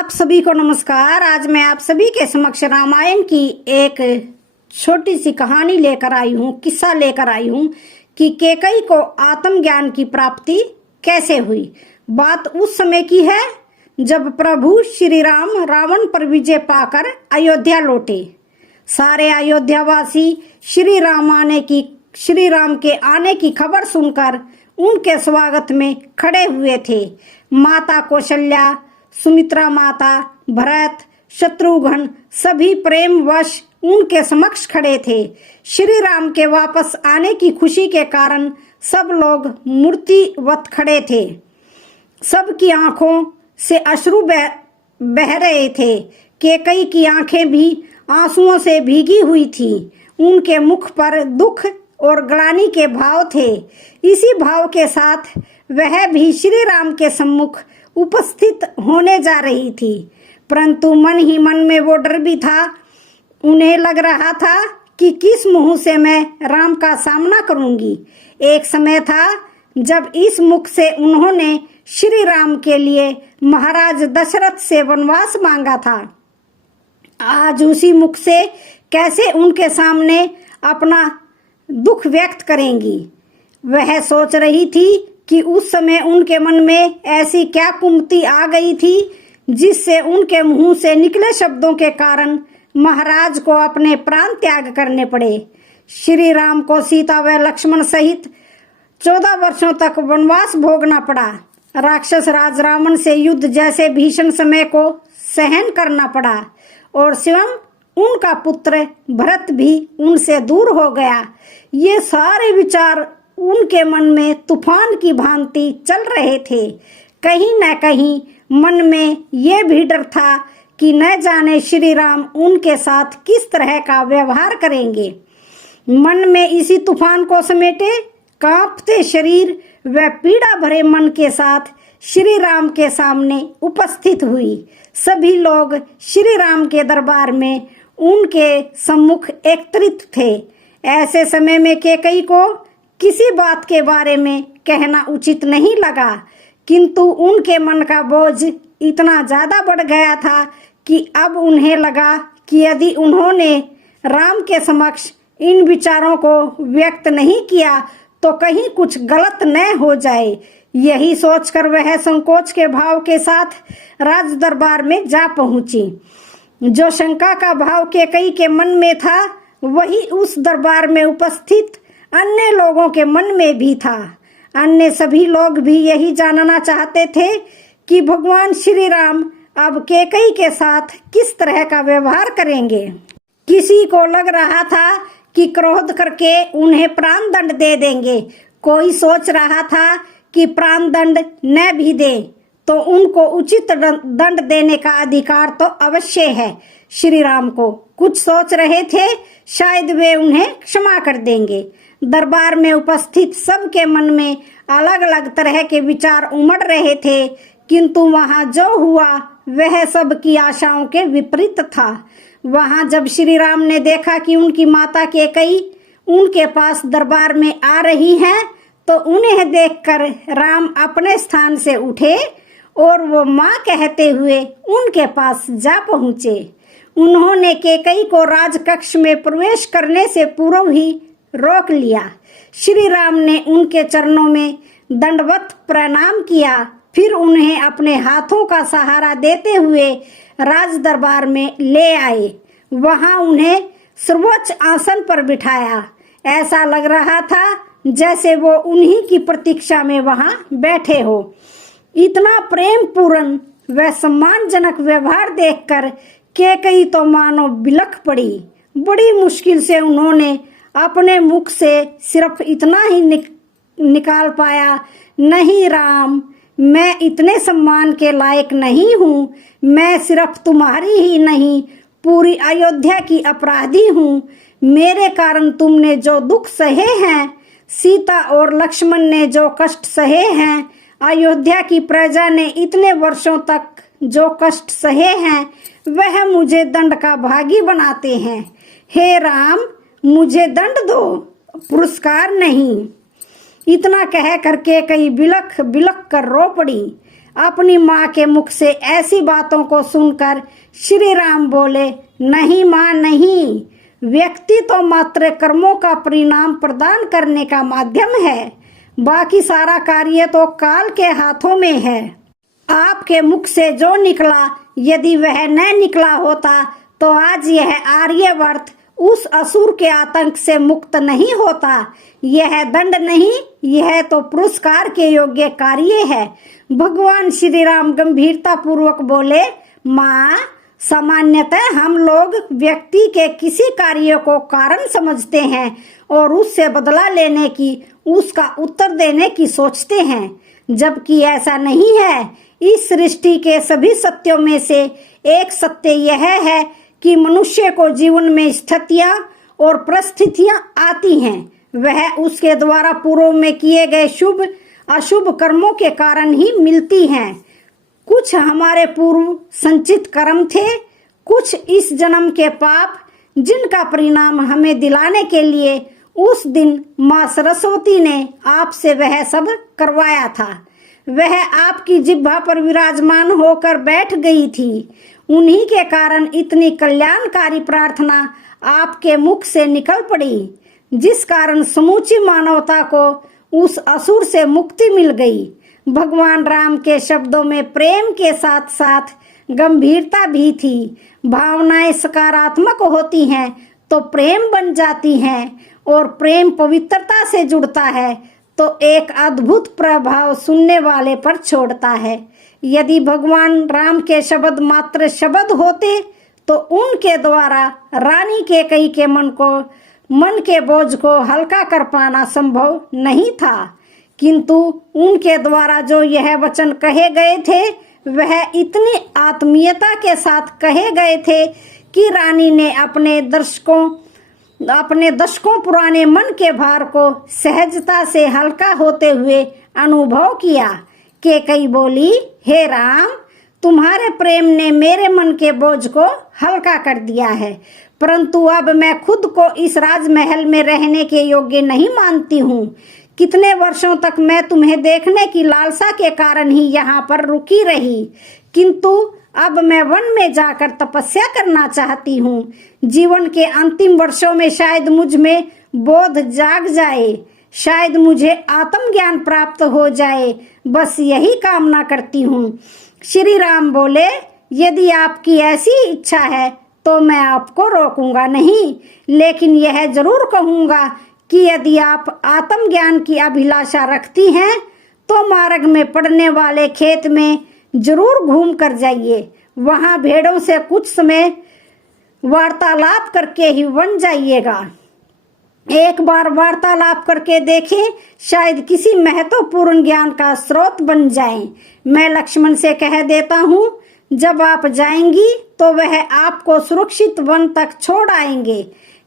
आप सभी को नमस्कार। आज मैं आप सभी के समक्ष रामायण की एक छोटी सी कहानी लेकर आई हूँ, किस्सा लेकर आई हूँ कि कैकेयी को आत्मज्ञान की प्राप्ति कैसे हुई। बात उस समय की है जब प्रभु श्री राम रावण पर विजय पाकर अयोध्या लौटे। सारे अयोध्यावासी श्री राम के आने की खबर सुनकर उनके स्वागत में खड़े हुए थे। माता कौशल्या, सुमित्रा माता, भरत, शत्रुघ्न सभी प्रेमवश उनके समक्ष खड़े थे। श्री राम के वापस आने की खुशी के कारण सब लोग मूर्तिवत खड़े थे। सबकी आंखों से अश्रु बह रहे थे। कैकेयी की आंखें भी आंसुओं से भीगी हुई थी। उनके मुख पर दुख और ग्लानि के भाव थे। इसी भाव के साथ वह भी श्री राम के सम्मुख उपस्थित होने जा रही थी, परंतु मन ही मन में वो डर भी था। उन्हें लग रहा था कि किस मुंह से मैं राम का सामना करूंगी। एक समय था जब इस मुख से उन्होंने श्री राम के लिए महाराज दशरथ से वनवास मांगा था। आज उसी मुख से कैसे उनके सामने अपना दुख व्यक्त करेंगी। वह सोच रही थी कि उस समय उनके मन में ऐसी क्या कुमति आ गई थी जिससे उनके मुंह से निकले शब्दों के कारण महाराज को अपने प्राण त्याग करने पड़े। श्री राम को सीता व लक्ष्मण सहित 14 वर्षों तक वनवास भोगना पड़ा। राक्षस राज रावण से युद्ध जैसे भीषण समय को सहन करना पड़ा और स्वयं उनका पुत्र भरत भी उनसे दूर हो गया। ये सारे विचार उनके मन में तूफान की भांति चल रहे थे। कहीं न कहीं मन में ये भी डर था कि न जाने श्री राम उनके साथ किस तरह का व्यवहार करेंगे। मन में इसी तूफान को समेटे कांपते शरीर व पीड़ा भरे मन के साथ श्री राम के सामने उपस्थित हुई। सभी लोग श्री राम के दरबार में उनके सम्मुख एकत्रित थे। ऐसे समय में कैकेयी को किसी बात के बारे में कहना उचित नहीं लगा, किंतु उनके मन का बोझ इतना ज्यादा बढ़ गया था कि अब उन्हें लगा कि यदि उन्होंने राम के समक्ष इन विचारों को व्यक्त नहीं किया तो कहीं कुछ गलत न हो जाए। यही सोचकर वह संकोच के भाव के साथ राज दरबार में जा पहुंची। जो शंका का भाव कैकेयी के मन में था वही उस दरबार में उपस्थित अन्य लोगों के मन में भी था। अन्य सभी लोग भी यही जानना चाहते थे कि भगवान श्री राम अब कैकेयी के साथ किस तरह का व्यवहार करेंगे। किसी को लग रहा था कि क्रोध करके उन्हें प्राण दंड दे देंगे। कोई सोच रहा था कि प्राण दंड न भी दे तो उनको उचित दंड देने का अधिकार तो अवश्य है श्री राम को। कुछ सोच रहे थे शायद वे उन्हें क्षमा कर देंगे। दरबार में उपस्थित सबके मन में अलग अलग तरह के विचार उमड़ रहे थे, किंतु वहां जो हुआ वह सबकी आशाओं के विपरीत था। वहां जब श्री राम ने देखा कि उनकी माता कैकेयी उनके पास दरबार में आ रही हैं, तो उन्हें देखकर राम अपने स्थान से उठे और वो माँ कहते हुए उनके पास जा पहुँचे। उन्होंने कैकेयी को राजकक्ष में प्रवेश करने से पूर्व ही रोक लिया। श्री राम ने उनके चरणों में दंडवत प्रणाम किया, फिर उन्हें अपने हाथों का सहारा देते हुए राज दरबार में ले आए। वहां उन्हें सर्वोच्च आसन पर बिठाया। ऐसा लग रहा था जैसे वो उन्हीं की प्रतीक्षा में वहां बैठे हो। इतना प्रेम पूर्ण व सम्मानजनक व्यवहार देखकर कैकेयी तो मानो बिलख पड़ी। बड़ी मुश्किल से उन्होंने अपने मुख से सिर्फ इतना ही निकाल पाया, नहीं राम, मैं इतने सम्मान के लायक नहीं हूँ। मैं सिर्फ तुम्हारी ही नहीं पूरी अयोध्या की अपराधी हूँ। मेरे कारण तुमने जो दुख सहे हैं, सीता और लक्ष्मण ने जो कष्ट सहे हैं, अयोध्या की प्रजा ने इतने वर्षों तक जो कष्ट सहे हैं, वह मुझे दंड का भागी बनाते हैं। हे राम, मुझे दंड दो, पुरस्कार नहीं। इतना कह करके कैकेयी बिलख बिलख कर रो पड़ी। अपनी माँ के मुख से ऐसी बातों को सुनकर श्री राम बोले, नहीं माँ नहीं, व्यक्ति तो मात्र कर्मों का परिणाम प्रदान करने का माध्यम है, बाकी सारा कार्य तो काल के हाथों में है। आपके मुख से जो निकला, यदि वह न निकला होता तो आज यह आर्यवर्त उस असुर के आतंक से मुक्त नहीं होता। यह दंड नहीं, यह तो पुरस्कार के योग्य कार्य है। भगवान श्री राम गंभीरता पूर्वक बोले, माँ, सामान्यतः हम लोग व्यक्ति के किसी कार्य को कारण समझते हैं और उससे बदला लेने की, उसका उत्तर देने की सोचते हैं, जबकि ऐसा नहीं है। इस सृष्टि के सभी सत्यों में से एक सत्य यह है कि मनुष्य को जीवन में स्थितियां और परिस्थितियां आती हैं, वह उसके द्वारा पूर्व में किए गए शुभ अशुभ कर्मों के कारण ही मिलती हैं। कुछ हमारे पूर्व संचित कर्म थे, कुछ इस जन्म के पाप, जिनका परिणाम हमें दिलाने के लिए उस दिन माँ सरस्वती ने आपसे वह सब करवाया था। वह आपकी जिह्वा पर विराजमान होकर बैठ गई थी। उन्हीं के कारण इतनी कल्याणकारी प्रार्थना आपके मुख से निकल पड़ी, जिस कारण समूची मानवता को उस असुर से मुक्ति मिल गई। भगवान राम के शब्दों में प्रेम के साथ साथ गंभीरता भी थी। भावनाएं सकारात्मक होती हैं तो प्रेम बन जाती हैं, और प्रेम पवित्रता से जुड़ता है तो एक अद्भुत प्रभाव सुनने वाले पर छोड़ता है। यदि भगवान राम के शब्द मात्र शब्द होते तो उनके द्वारा रानी कैकेयी के मन के बोझ को हल्का कर पाना संभव नहीं था, किंतु उनके द्वारा जो यह वचन कहे गए थे वह इतनी आत्मीयता के साथ कहे गए थे कि रानी ने अपने दशकों पुराने मन के भार को सहजता से हल्का होते हुए अनुभव किया। कैकेयी बोली, हे राम, तुम्हारे प्रेम ने मेरे मन के बोझ को हल्का कर दिया है, परंतु अब मैं खुद को इस राजमहल में रहने के योग्य नहीं मानती हूँ। कितने वर्षों तक मैं तुम्हें देखने की लालसा के कारण ही यहाँ पर रुकी रही, किंतु अब मैं वन में जाकर तपस्या करना चाहती हूँ। जीवन के अंतिम वर्षों में शायद मुझ में बोध जाग जाए, शायद मुझे आत्मज्ञान प्राप्त हो जाए, बस यही कामना करती हूँ। श्री राम बोले, यदि आपकी ऐसी इच्छा है तो मैं आपको रोकूंगा नहीं, लेकिन यह जरूर कहूंगा कि यदि आप आत्मज्ञान की अभिलाषा रखती हैं तो मार्ग में पड़ने वाले खेत में जरूर घूम कर जाइए। वहां भेड़ों से कुछ समय वार्तालाप करके ही वन जाइएगा। एक बार वार्तालाप करके देखें, शायद किसी महत्वपूर्ण ज्ञान का स्रोत बन जाए। मैं लक्ष्मण से कह देता हूँ, जब आप जाएंगी तो वह आपको सुरक्षित वन तक छोड़ आएंगे।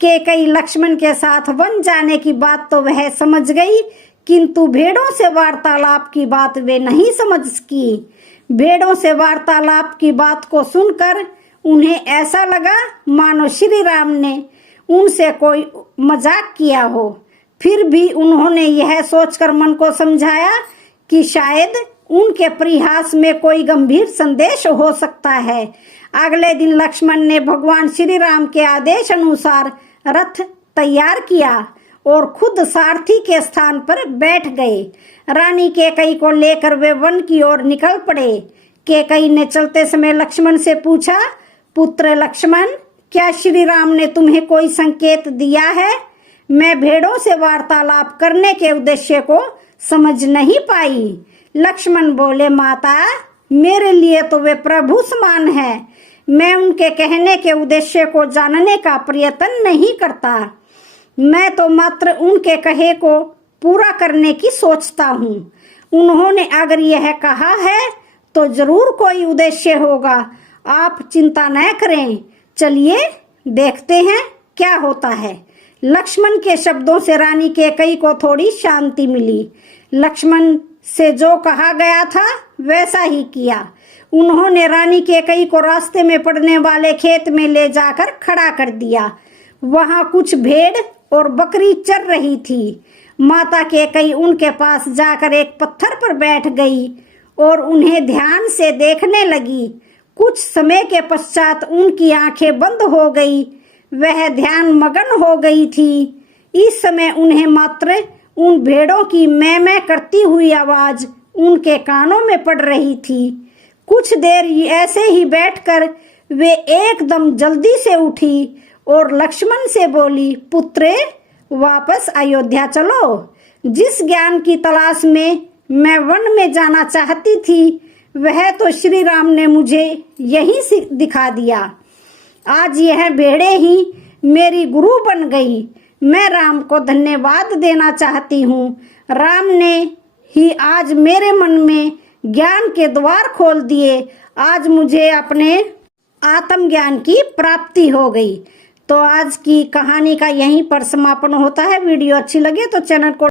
कैकेयी लक्ष्मण के साथ वन जाने की बात तो वह समझ गई, किंतु भेड़ों से वार्तालाप की बात वे नहीं समझ सकी। भेड़ों से वार्तालाप की बात को सुनकर उन्हें ऐसा लगा मानो श्री राम ने उनसे कोई मजाक किया हो। फिर भी उन्होंने यह सोचकर मन को समझाया कि शायद उनके परिहास में कोई गंभीर संदेश हो सकता है। अगले दिन लक्ष्मण ने भगवान श्री राम के आदेश अनुसार रथ तैयार किया और खुद सारथी के स्थान पर बैठ गए। रानी कैकेयी को लेकर वे वन की ओर निकल पड़े। कैकेयी ने चलते समय लक्ष्मण से पूछा, पुत्र लक्ष्मण, क्या श्री राम ने तुम्हें कोई संकेत दिया है? मैं भेड़ों से वार्तालाप करने के उद्देश्य को समझ नहीं पाई। लक्ष्मण बोले, माता, मेरे लिए तो वे प्रभु समान है। मैं उनके कहने के उद्देश्य को जानने का प्रयत्न नहीं करता। मैं तो मात्र उनके कहे को पूरा करने की सोचता हूँ। उन्होंने अगर यह कहा है तो जरूर कोई उद्देश्य होगा। आप चिंता न करें, चलिए देखते हैं क्या होता है। लक्ष्मण के शब्दों से रानी कैकेयी को थोड़ी शांति मिली। लक्ष्मण से जो कहा गया था वैसा ही किया। उन्होंने रानी कैकेयी को रास्ते में पड़ने वाले खेत में ले जाकर खड़ा कर दिया। वहां कुछ भेड़ और बकरी चर रही थी। माता कैकेयी उनके पास जाकर एक पत्थर पर बैठ गई और उन्हें ध्यान से देखने लगी। कुछ समय के पश्चात उनकी आंखें बंद हो गई। वह ध्यान मगन हो गई थी। इस समय उन्हें मात्र उन भेड़ों की मैं करती हुई आवाज उनके कानों में पड़ रही थी। कुछ देर ऐसे ही बैठकर वे एकदम जल्दी से उठी और लक्ष्मण से बोली, पुत्रे, वापस अयोध्या चलो। जिस ज्ञान की तलाश में मैं वन में जाना चाहती थी वह तो श्री राम ने मुझे यहीं दिखा दिया। आज यह भेड़े ही मेरी गुरु बन गई। मैं राम को धन्यवाद देना चाहती हूँ। राम ने ही आज मेरे मन में ज्ञान के द्वार खोल दिए। आज मुझे अपने आत्मज्ञान की प्राप्ति हो गई। तो आज की कहानी का यहीं पर समापन होता है। वीडियो अच्छी लगे तो चैनल को